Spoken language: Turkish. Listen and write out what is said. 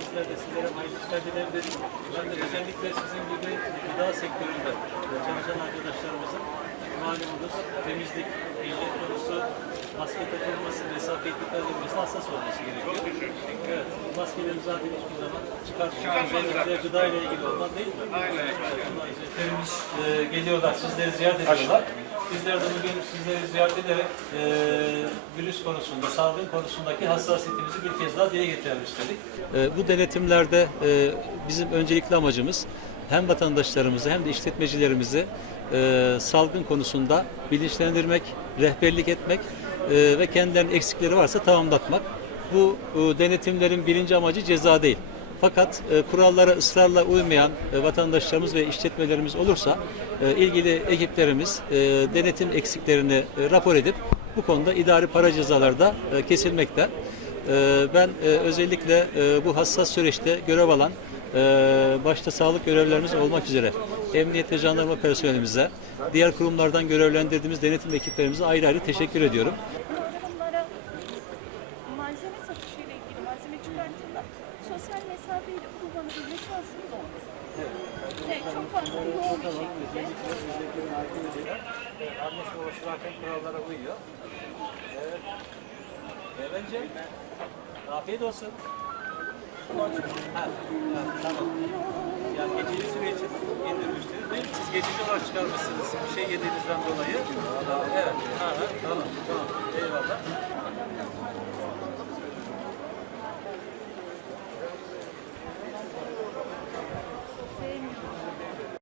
Bizler de sizlere hayırlı işler dilerim. Ben de özellikle sizin gibi gıda sektöründe çalışan arkadaşlarımızın malumunuz temizlik, hijyen konusu, maske takılması, mesafe ettiklerimiz hassas olması gerekiyor. Evet, maskeleri zaten hiçbir zaman çıkartmıyor. Özellikle gıda ile ilgili olan değil mi? Aynen. Evet, Terimiz e, geliyorlar, sizleri ziyaret ediyorlar. Bizler de bugün sizleri ziyaret ederek e, virüs konusunda, salgın konusundaki hassasiyetimizi bir kez daha dile getirelim istedik. E, bu denetimlerde e, bizim öncelikli amacımız hem vatandaşlarımızı hem de işletmecilerimizi e, salgın konusunda bilinçlendirmek, rehberlik etmek e, ve kendilerinin eksikleri varsa tamamlatmak. Bu e, denetimlerin birinci amacı ceza değil. Fakat e, kurallara ısrarla uymayan e, vatandaşlarımız ve işletmelerimiz olursa e, ilgili ekiplerimiz e, denetim eksiklerini e, rapor edip bu konuda idari para cezaları da e, kesilmekte. E, ben e, özellikle e, bu hassas süreçte görev alan e, başta sağlık görevlilerimiz olmak üzere emniyet ve jandarma personelimize, diğer kurumlardan görevlendirdiğimiz denetim ekiplerimize ayrı ayrı teşekkür ediyorum. Sosyal mesafeyle kullanabilme şansımız olmuyor. Evet, çok fazla yoğun bir şekilde. Babası zaten kurallara uyuyor. Evet. Bence afiyet olsun. Ha, ha, tamam. Yani geçici süre için getirmiştiniz değil mi? Siz geçici olarak çıkarmışsınız bir şey yediğinizden dolayı. Evet. Ha, ha, tamam, tamam.